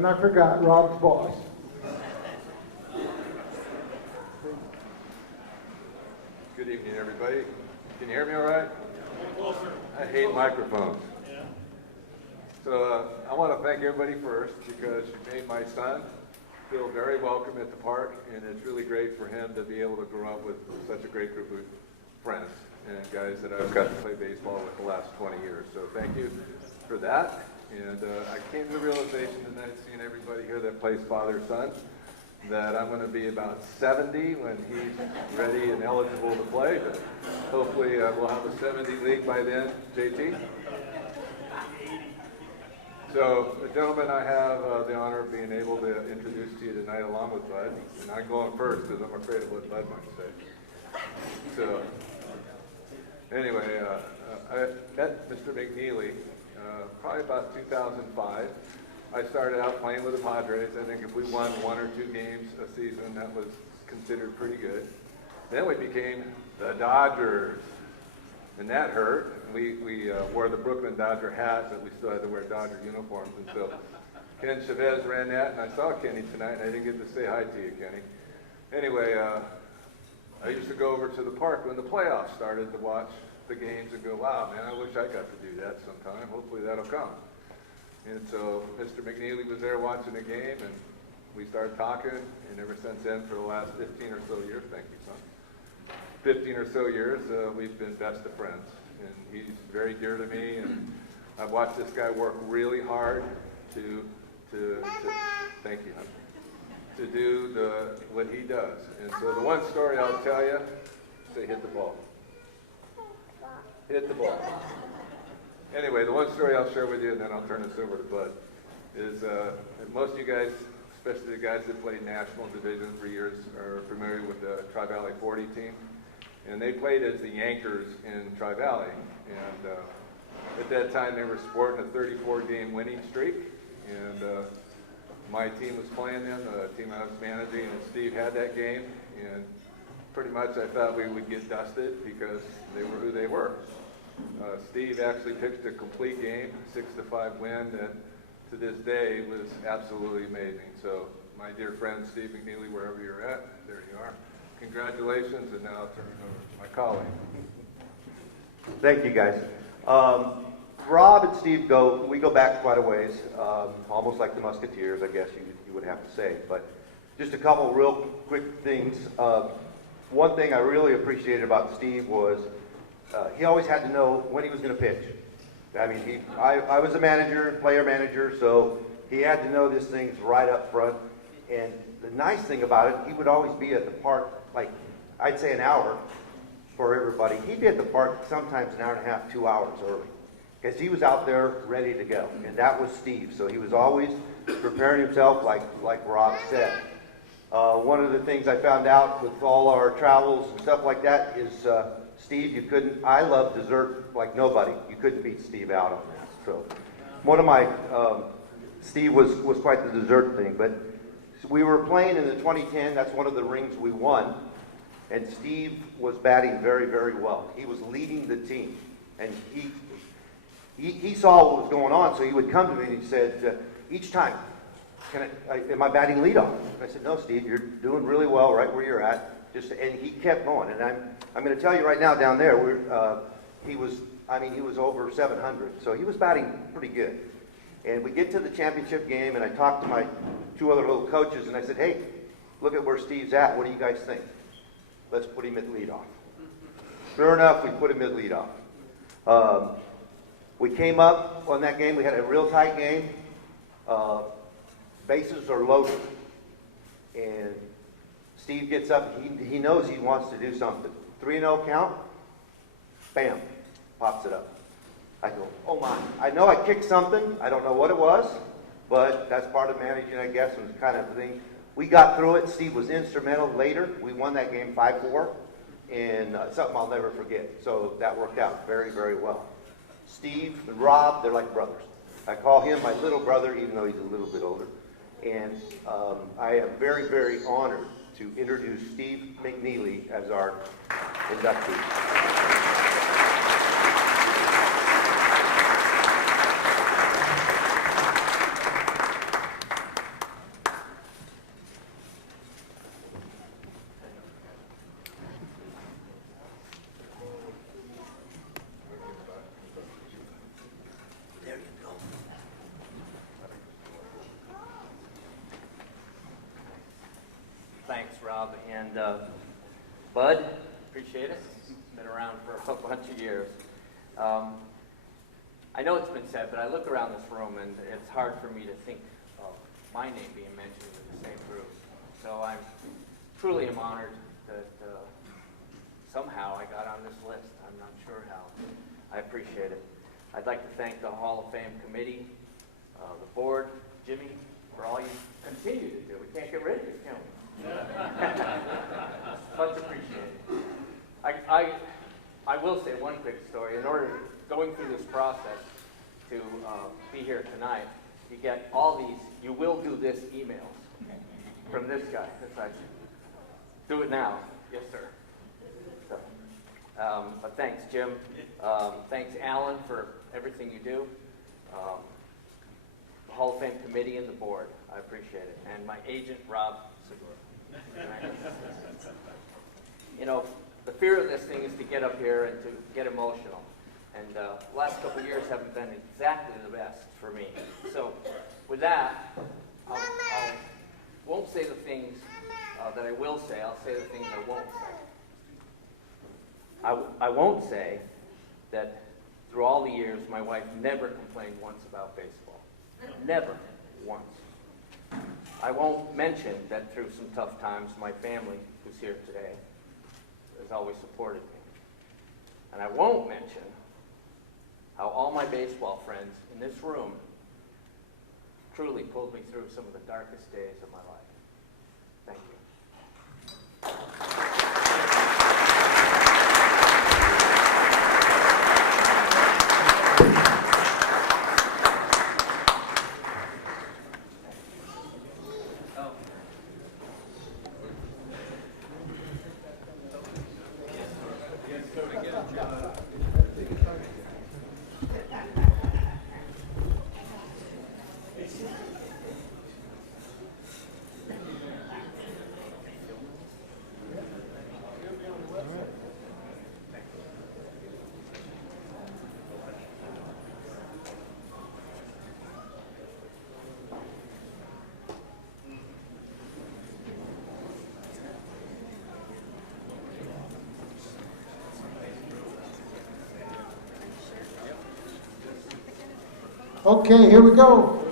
And I forgot, Rob's boss. Good evening, everybody. Can you hear me all right? I hate microphones. So I want to thank everybody first because you made my son feel very welcome at the park, and it's really great for him to be able to grow up with such a great group of friends and guys that I've got to play baseball with the last 20 years. So thank you for that. And I came to the realization tonight, seeing everybody here that plays father-son, that I'm going to be about 70 when he's ready and eligible to play. But hopefully we'll have a 70 league by then, JT. So the gentleman I have the honor of being able to introduce to you tonight along with Bud, and I'm going first because I'm afraid of what Bud might say. So anyway, I met Mr. McNeely probably about 2005. I started out playing with the Padres. I think if we won 1 or 2 games a season, that was considered pretty good. Then we became the Dodgers, and that hurt. We wore the Brooklyn Dodger hat, but we still had to wear Dodger uniforms. And so Ken Chavez ran that, and I saw Kenny tonight, and I didn't get to say hi to you, Kenny. Anyway, I used to go over to the park when the playoffs started to watch the games and go, wow, man, I wish I got to do that sometime. Hopefully that'll come. And so Mr. McNeely was there watching the game, and we started talking, and ever since then, for the last 15 or so years, thank you, son, 15 or so years, we've been best of friends. And he's very dear to me, and I've watched this guy work really hard to thank you, honey, to do what he does. And so the one story I'll tell you, say hit the ball. Hit the ball. Anyway, the one story I'll share with you, and then I'll turn this over to Bud, is most of you guys, especially the guys that played national division for years, are familiar with the Tri-Valley 40 team. And they played as the Yankers in Tri-Valley. And at that time, they were sporting a 34-game winning streak. And my team was playing them, the team I was managing, and Steve had that game. And pretty much I thought we would get dusted because they were who they were. Steve actually pitched a complete game, 6-5 win, that to this day was absolutely amazing. So my dear friend Steve McNeely, wherever you're at, there you are. Congratulations, and now I'll turn it over to my colleague. Thank you, guys. Rob and Steve we go back quite a ways, almost like the Musketeers, I guess you would have to say. But just a couple real quick things. One thing I really appreciated about Steve was he always had to know when he was going to pitch. I mean, I was a manager, player manager, so he had to know these things right up front. And the nice thing about it, he would always be at the park, like I'd say an hour for everybody. He'd be at the park sometimes an hour and a half, 2 hours early, because he was out there ready to go. And that was Steve. So he was always preparing himself, like Rob said. One of the things I found out with all our travels and stuff like that is Steve, I love dessert like nobody. You couldn't beat Steve out on that. So one of my, Steve was quite the dessert thing. But we were playing in the 2010, that's one of the rings we won. And Steve was batting very, very well. He was leading the team. And he saw what was going on, so he would come to me and he said, each time, am I batting leadoff? I said, no, Steve, you're doing really well right where you're at. And he kept going. And I'm going to tell you right now down there, he was over 700, so he was batting pretty good. And we get to the championship game, and I talked to my 2 other little coaches, and I said, hey, look at where Steve's at. What do you guys think? Let's put him at leadoff. Sure enough, we put him at leadoff. We came up on that game. We had a real tight game. Bases are loaded. And Steve gets up. He knows he wants to do something. 3-0 count. Bam. Pops it up. I go, oh my. I know I kicked something. I don't know what it was. But that's part of managing, I guess, and kind of thing. We got through it. Steve was instrumental later. We won that game 5-4. And something I'll never forget. So that worked out very, very well. Steve and Rob, they're like brothers. I call him my little brother, even though he's a little bit older. And I am very, very honored to introduce Steve McNeely as our inductee. Thanks, Rob. And Bud, appreciate it. Been around for a bunch of years. I know it's been said, but I look around this room and it's hard for me to think of my name being mentioned in the same group. So I'm truly am honored that somehow I got on this list. I'm not sure how. I appreciate it. I'd like to thank the Hall of Fame committee, the board, Jimmy, for all you continue to do. We can't get rid of you, can we? Much appreciated. I will say one quick story. In order going through this process to be here tonight, you get all these "you will do this" emails from this guy. It's like, do it now. Yes, sir. So, but thanks, Jim. Thanks, Alan, for everything you do. The Hall of Fame committee and the board. I appreciate it. And my agent, Rob Segura. You know, the fear of this thing is to get up here and to get emotional. And the last couple of years haven't been exactly the best for me. So with that, I won't say the things that I will say. I'll say the things I won't say. I won't say that through all the years, my wife never complained once about baseball. Never once. I won't mention that through some tough times, my family, who's here today, has always supported me. And I won't mention how all my baseball friends in this room truly pulled me through some of the darkest days of my life. Thank you. Okay, here we go.